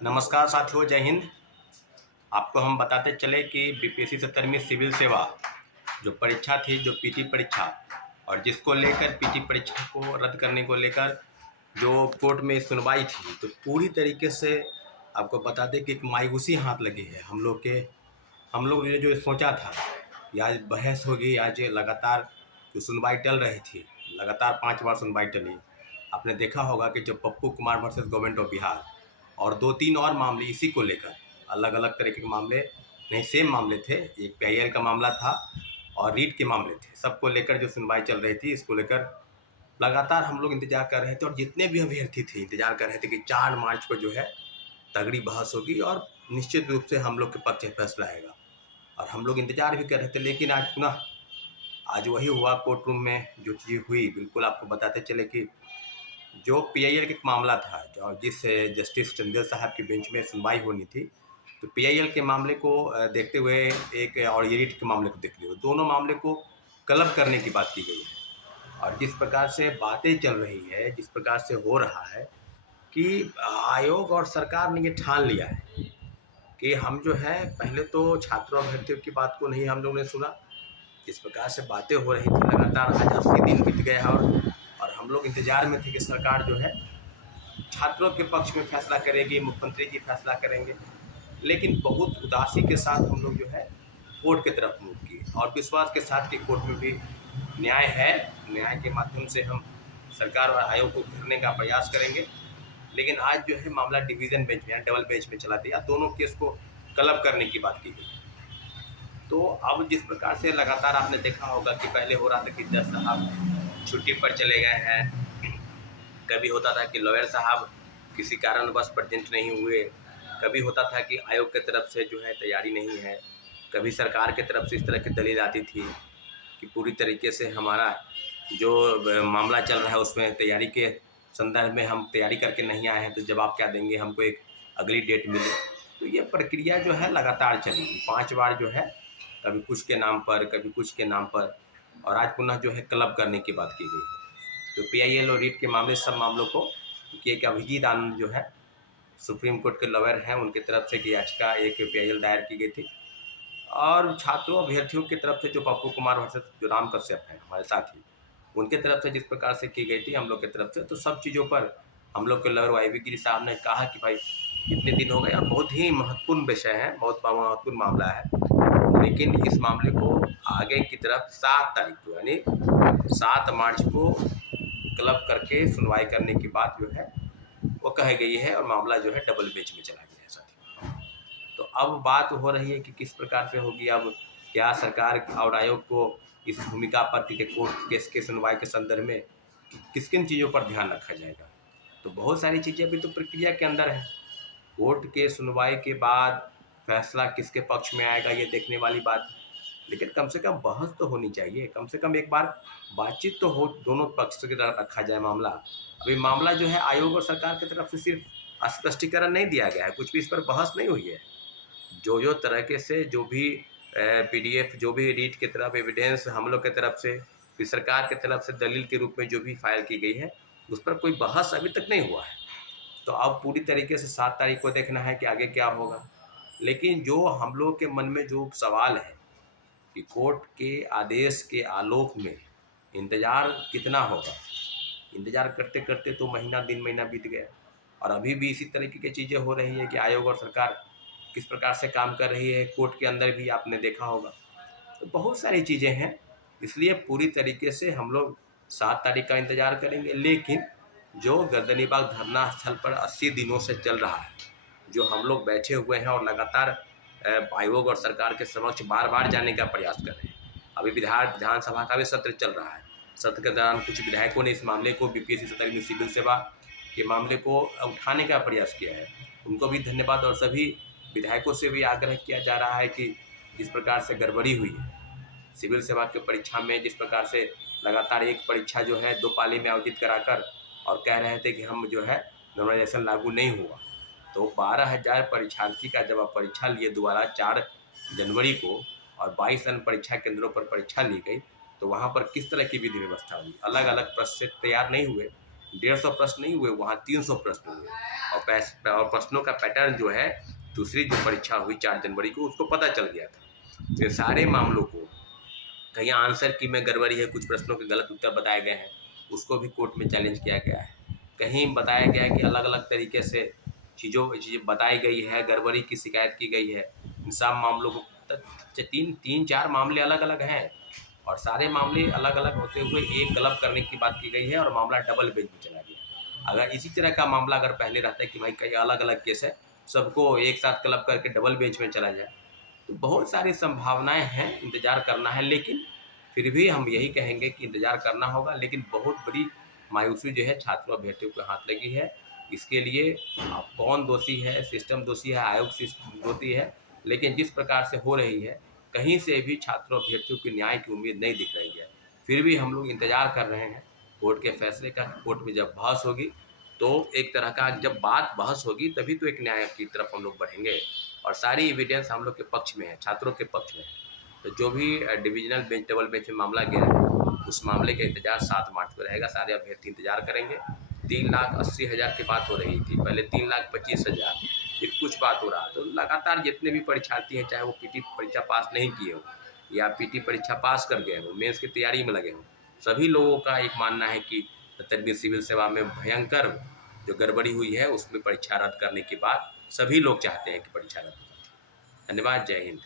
नमस्कार साथियों, जय हिंद। आपको हम बताते चले कि बीपीएससी 70वीं सिविल सेवा जो परीक्षा थी, जो पीटी परीक्षा, और जिसको लेकर पीटी परीक्षा को रद्द करने को लेकर जो कोर्ट में सुनवाई थी, तो पूरी तरीके से आपको बता दें कि एक मायूसी हाथ लगी है हम लोग ने जो सोचा था कि आज बहस होगी, आज लगातार जो सुनवाई टल रही थी, लगातार 5 बार सुनवाई टली। आपने देखा होगा कि जब Pappu Kumar versus government of Bihar और 2-3 और मामले इसी को लेकर, अलग अलग तरीके के मामले नहीं, सेम मामले थे। एक पीआईएल का मामला था और रीट के मामले थे। सबको लेकर जो सुनवाई चल रही थी, इसको लेकर लगातार हम लोग इंतजार कर रहे थे और जितने भी अभ्यर्थी थे इंतजार कर रहे थे कि 4 मार्च को जो है तगड़ी बहस होगी और निश्चित रूप से हम लोग के पक्ष में फैसला आएगा। और हम लोग इंतजार भी कर रहे थे, लेकिन आज पुनः आज वही हुआ। कोर्ट रूम में जो चीज़ हुई, बिल्कुल आपको बताते चले कि जो पीआईएल का मामला था, जो जिस जस्टिस चंदेल साहब की बेंच में सुनवाई होनी थी, तो पीआईएल के मामले को देखते हुए एक और ये रीट के मामले को देखते हुए दोनों मामले को क्लब करने की बात की गई है। और जिस प्रकार से बातें चल रही है, जिस प्रकार से हो रहा है कि आयोग और सरकार ने ये ठान लिया है कि हम जो है, पहले तो छात्रों अभ्यर्थियों की बात को नहीं हम लोग ने सुना। जिस प्रकार से बातें हो रही थी लगातार, आज 80 दिन बीत गए हैं और हम लोग इंतजार में थे कि सरकार जो है छात्रों के पक्ष में फैसला करेगी, मुख्यमंत्री जी फैसला करेंगे। लेकिन बहुत उदासी के साथ हम लोग जो है कोर्ट की तरफ मूव किए और विश्वास के साथ कि कोर्ट में भी न्याय है, न्याय के माध्यम से हम सरकार और आयोग को घेरने का प्रयास करेंगे। लेकिन आज जो है मामला डिवीज़न बेंच में, डबल बेंच में चला दिया, दोनों केस को क्लब करने की बात की गई। तो अब जिस प्रकार से लगातार आपने देखा होगा कि पहले हो रहा था कि जज साहब छुट्टी पर चले गए हैं, कभी होता था कि लॉयर साहब किसी कारणवश प्रेजेंट नहीं हुए, कभी होता था कि आयोग की तरफ से जो है तैयारी नहीं है, कभी सरकार की तरफ से इस तरह की दलील आती थी कि पूरी तरीके से हमारा जो मामला चल रहा है उसमें तैयारी के संदर्भ में हम तैयारी करके नहीं आए हैं, तो जवाब क्या देंगे, हमको एक अगली डेट मिली। तो ये प्रक्रिया जो है लगातार चली, 5 बार जो है, कभी कुछ के नाम पर, कभी कुछ के नाम पर, और आज पुनः जो है क्लब करने की बात की गई है। तो पीआईएल और रीट के मामले, सब मामलों को कि एक अभिजीत आनंद जो है सुप्रीम कोर्ट के लॉयर हैं, उनकी तरफ से कि याचिका एक पीआईएल दायर की गई थी, और छात्रों अभ्यर्थियों की तरफ से जो पप्पू कुमार वर्सेस जो राम कश्यप हैं हमारे साथी, उनके तरफ से जिस प्रकार से की गई थी हम लोग की तरफ से, तो सब चीज़ों पर हम लोग के लॉयर वाई वी गिरी साहब ने कहा कि भाई इतने दिन हो गए और बहुत ही महत्वपूर्ण विषय है, बहुत महत्वपूर्ण मामला है, लेकिन इस मामले को आगे की तरफ 7 तारीख को यानी 7 मार्च को क्लब करके सुनवाई करने की बात जो है वो कही गई है और मामला जो है डबल बेंच में चला गया है साथियों। तो अब बात हो रही है कि किस प्रकार से होगी। अब क्या सरकार और आयोग को इस भूमिका पर कि कोर्ट केस के सुनवाई के संदर्भ में किस किन चीज़ों पर ध्यान रखा जाएगा, तो बहुत सारी चीज़ें अभी तो प्रक्रिया के अंदर है। कोर्ट के सुनवाई के बाद फैसला किसके पक्ष में आएगा ये देखने वाली बात है, लेकिन कम से कम बहस तो होनी चाहिए, कम से कम एक बार बातचीत तो हो, दोनों पक्ष से रखा जाए मामला। अभी मामला जो है आयोग और सरकार की तरफ से सिर्फ स्पष्टीकरण नहीं दिया गया है, कुछ भी इस पर बहस नहीं हुई है। जो तरीके से जो भी पीडीएफ, जो भी रीट की तरफ एविडेंस हम लोग की तरफ से, फिर सरकार की तरफ से दलील के रूप में जो भी फाइल की गई है, उस पर कोई बहस अभी तक नहीं हुआ है। तो अब पूरी तरीके से 7 तारीख को देखना है कि आगे क्या होगा। लेकिन जो हम लोग के मन में जो सवाल है कि कोर्ट के आदेश के आलोक में इंतज़ार कितना होगा, इंतज़ार करते करते तो महीना, दिन महीना बीत गया और अभी भी इसी तरीके की चीज़ें हो रही है कि आयोग और सरकार किस प्रकार से काम कर रही है, कोर्ट के अंदर भी आपने देखा होगा। तो बहुत सारी चीज़ें हैं, इसलिए पूरी तरीके से हम लोग 7 तारीख का इंतज़ार करेंगे। लेकिन जो गर्दनीबाग धरना स्थल पर 80 दिनों से चल रहा है, जो हम लोग बैठे हुए हैं और लगातार आयोग और सरकार के समक्ष बार बार जाने का प्रयास कर रहे हैं। अभी विधानसभा का भी सत्र चल रहा है। सत्र के दौरान कुछ विधायकों ने इस मामले को, बीपीएससी 70वीं सिविल सेवा के मामले को उठाने का प्रयास किया है, उनको भी धन्यवाद। और सभी विधायकों से भी आग्रह किया जा रहा है कि जिस प्रकार से गड़बड़ी हुई है सिविल सेवा की परीक्षा में, जिस प्रकार से लगातार एक परीक्षा जो है 2 पाली में आयोजित कराकर और कह रहे थे कि हम जो है नॉर्मलाइजेशन लागू नहीं हुआ, तो 12,000 परीक्षार्थी का जब आप परीक्षा लिए दोबारा 4 जनवरी को और 22 अन्य परीक्षा केंद्रों पर परीक्षा ली गई, तो वहाँ पर किस तरह की विधि व्यवस्था हुई, अलग अलग प्रश्न तैयार नहीं हुए। 150 प्रश्न नहीं हुए, वहाँ 300 प्रश्न हुए। और प्रश्नों का पैटर्न जो है, दूसरी जो परीक्षा हुई 4 जनवरी को, उसको पता चल गया था। तो ये सारे मामलों को, कहीं आंसर की में गड़बड़ी है, कुछ प्रश्नों के गलत उत्तर बताए गए हैं, उसको भी कोर्ट में चैलेंज किया गया है। कहीं बताया गया है कि अलग अलग तरीके से चीज़ें बताई गई है, गड़बड़ी की शिकायत की गई है। इन सब मामलों को तीन चार मामले अलग अलग हैं, और सारे मामले अलग अलग होते हुए एक क्लब करने की बात की गई है, और मामला डबल बेंच में चला गया। अगर इसी तरह का मामला अगर पहले रहता है कि भाई कई अलग अलग केस है, सबको एक साथ क्लब करके डबल बेंच में चला जाए, तो बहुत सारी संभावनाएं हैं, इंतज़ार करना है। लेकिन फिर भी हम यही कहेंगे कि इंतज़ार करना होगा। लेकिन बहुत बड़ी मायूसी जो है छात्रों अभ्यर्थियों के हाथ लगी है। इसके लिए अब कौन दोषी है, सिस्टम दोषी है, आयोग सिस्टम दोषी है। लेकिन जिस प्रकार से हो रही है, कहीं से भी छात्रों अभ्यर्थियों की न्याय की उम्मीद नहीं दिख रही है। फिर भी हम लोग इंतज़ार कर रहे हैं कोर्ट के फैसले का। कोर्ट में जब बहस होगी, तो एक तरह का जब बात बहस होगी, तभी तो एक न्याय की तरफ हम लोग बढ़ेंगे। और सारी एविडेंस हम लोग के पक्ष में है, छात्रों के पक्ष में है। तो जो भी डिविजनल बेंच, डबल बेंच में मामला गया है, उस मामले का इंतजार 7 मार्च को रहेगा। सारे अभ्यर्थी इंतजार करेंगे। 3,80,000 की बात हो रही थी, पहले 3,25,000, फिर कुछ बात हो रहा। तो लगातार जितने भी परीक्षार्थी हैं, चाहे वो पीटी परीक्षा पास नहीं किए हो या पीटी परीक्षा पास कर गए हो, मेंस की तैयारी में लगे हो, सभी लोगों का एक मानना है कि 17वीं सिविल सेवा में भयंकर जो गड़बड़ी हुई है, उसमें परीक्षा रद्द करने के बाद सभी लोग चाहते हैं कि परीक्षा रद्द हो। धन्यवाद। जय हिंद।